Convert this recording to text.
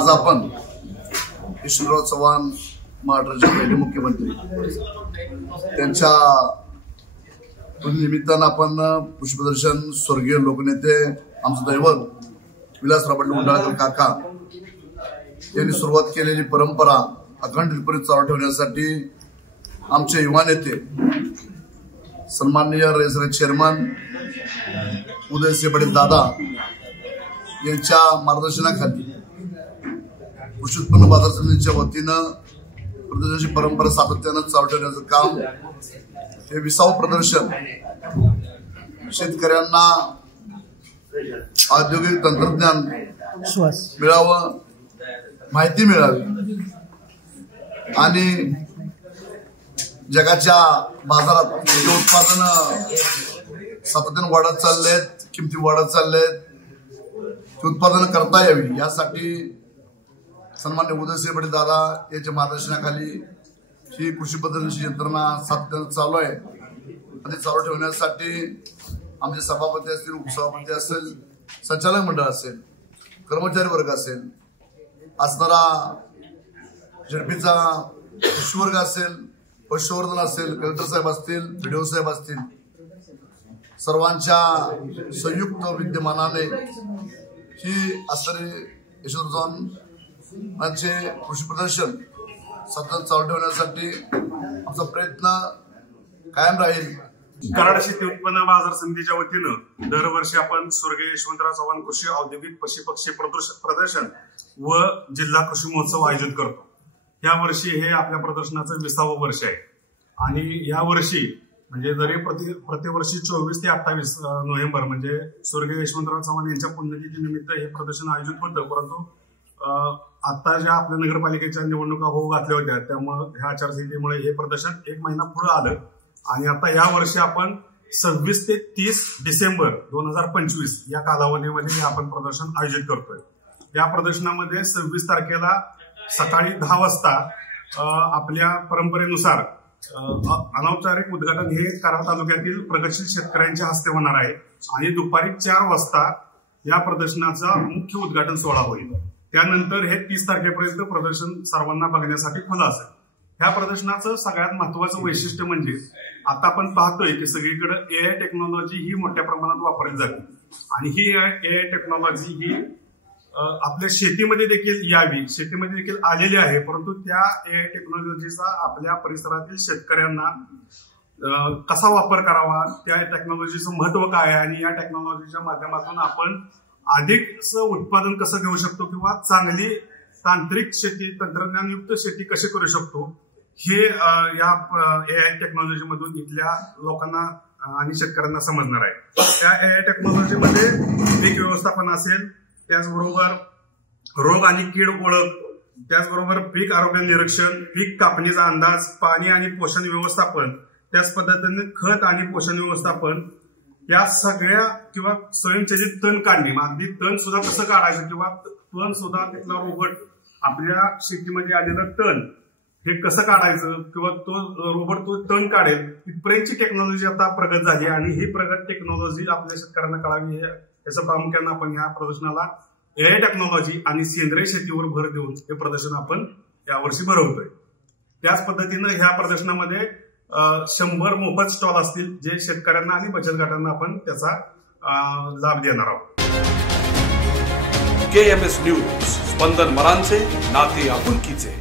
आज आपण यशवंतराव चव्हाण महाराष्ट्राचे पहिले मुख्यमंत्री त्यांच्या निमित्तानं आपण पुष्पदर्शन स्वर्गीय लोकनेते आमचे दैवत विलासराव पाटील उंडाळकर काका यांनी सुरुवात केलेली परंपरा अखंडितपणे चालू ठेवण्यासाठी आमचे युवा नेते सन्माननीय रेल्वे चेअरमन उदयसिंह पाटील दादा यांच्या मार्गदर्शनाखाली कृषी उत्पन्न बाजार समितीच्या वतीनं प्रदर्शनाची परंपरा सातत्यानं चालू ठेवण्याचं काम हे 20वे प्रदर्शन शेतकऱ्यांना औद्योगिक तंत्रज्ञान मिळावं, माहिती मिळावी आणि जगाच्या बाजारात जे उत्पादन सातत्यानं वाढत चाललेत, किमती वाढत चाललेत, ते उत्पादन करता यावी यासाठी सन्मान्य उदयसिंह पाटील दादा यांच्या मार्गदर्शनाखाली ही कृषी प्रदर्शनाची यंत्रणा सातत्यानं चालू आहे आणि चालू ठेवण्यासाठी आमचे सभापती असतील, उपसभापती असेल, संचालक मंडळ असेल, कर्मचारी वर्ग असेल, असणारा झडपीचा कृषी वर्ग असेल, पशुवर्धन असेल, कलेक्टर साहेब असतील, बीडीओ साहेब असतील, सर्वांच्या संयुक्त विद्यमानाने ही असणारे यशवंतराव कृषी प्रदर्शन सतत चालू ठेवण्यासाठी आमचा प्रयत्न कायम राहील। कराड शेती उत्पन्न बाजार समितीच्या वतीनं दरवर्षी आपण स्वर्गीय यशवंतराव चव्हाण कृषी औद्योगिक पशुपक्षी प्रदर्शन व जिल्हा कृषी महोत्सव आयोजित करतो। या वर्षी हे आपल्या प्रदर्शनाचं 20वे वर्ष आहे आणि या वर्षी म्हणजे जरी प्रतिवर्षी 24 ते 28 नोव्हेंबर म्हणजे स्वर्गीय यशवंतराव चव्हाण यांच्या पुण्यतिथी निमित्त हे प्रदर्शन आयोजित होतं, परंतु आता ज्या आपल्या नगरपालिकेच्या निवडणुका होऊ घातल्या होत्या त्यामुळे ह्या आचारसंहितेमुळे हे प्रदर्शन 1 महिना पुढे आलं आणि आता या वर्षी आपण 26 ते 30 डिसेंबर 2025 या कालावधीमध्ये हे आपण प्रदर्शन आयोजित करतोय। या प्रदर्शनामध्ये 26 तारखेला सकाळी 10 वाजता आपल्या परंपरेनुसार अनौपचारिक उद्घाटन हे कराड तालुक्यातील प्रगतशील शेतकऱ्यांच्या हस्ते होणार आहे आणि दुपारी 4 वाजता या प्रदर्शनाचा मुख्य उद्घाटन सोहळा होईल। त्यानंतर हे 30 तारखेपर्यंत प्रदर्शन सर्वांना बघण्यासाठी खुलं असेल। ह्या प्रदर्शनाचं सगळ्यात महत्वाचं वैशिष्ट्य म्हणजे आता आपण पाहतोय की सगळीकडे AI टेक्नॉलॉजी ही मोठ्या प्रमाणात वापरली जाते आणि ही AI टेक्नॉलॉजी ही आपल्या शेतीमध्ये देखील यावी, शेतीमध्ये देखील आलेली आहे, परंतु त्या AI टेक्नॉलॉजीचा आपल्या परिसरातील शेतकऱ्यांना कसा वापर करावा, त्या टेक्नॉलॉजीचं महत्व काय आहे आणि या टेक्नॉलॉजीच्या माध्यमातून आपण अधिक उत्पादन कसं घेऊ शकतो किंवा चांगली तांत्रिक शेती, तंत्रज्ञानयुक्त शेती कशी करू शकतो हे या AI टेक्नॉलॉजी मधून इथल्या लोकांना आणि शेतकऱ्यांना समजणार आहे। त्या AI टेक्नॉलॉजीमध्ये पीक व्यवस्थापन असेल, त्याचबरोबर रोग आणि कीड ओळख, त्याचबरोबर पीक आरोग्य निरीक्षण, पीक कापणीचा अंदाज, पाणी आणि पोषण व्यवस्थापन, त्याच पद्धतीने खत आणि पोषण व्यवस्थापन, या सगळ्या किंवा स्वयंचलित तण काढणे, अगदी तण सुद्धा कसं काढायचं किंवा तण सुद्धा तिथला रोबोट आपल्या शेतीमध्ये आलेलं तण हे कसं काढायचं किंवा तो रोबोट तो तण काढेल इथपर्यंतची टेक्नॉलॉजी आता प्रगत झाली आणि ही प्रगत टेक्नॉलॉजी आपल्या शेतकऱ्यांना कळावी याचं प्रामुख्याने आपण ह्या प्रदर्शनाला AI टेक्नॉलॉजी आणि सेंद्रिय शेतीवर भर देऊन हे प्रदर्शन आपण यावर्षी भरवतोय। त्याच पद्धतीनं ह्या प्रदर्शनामध्ये 100 मोफत स्टॉल असतील जे शेतकऱ्यांना आणि बचत गटांना आपण त्याचा लाभ देणार आहोत। KMS न्यूज, स्पंदन मरांचे नाते आपुलकीचे।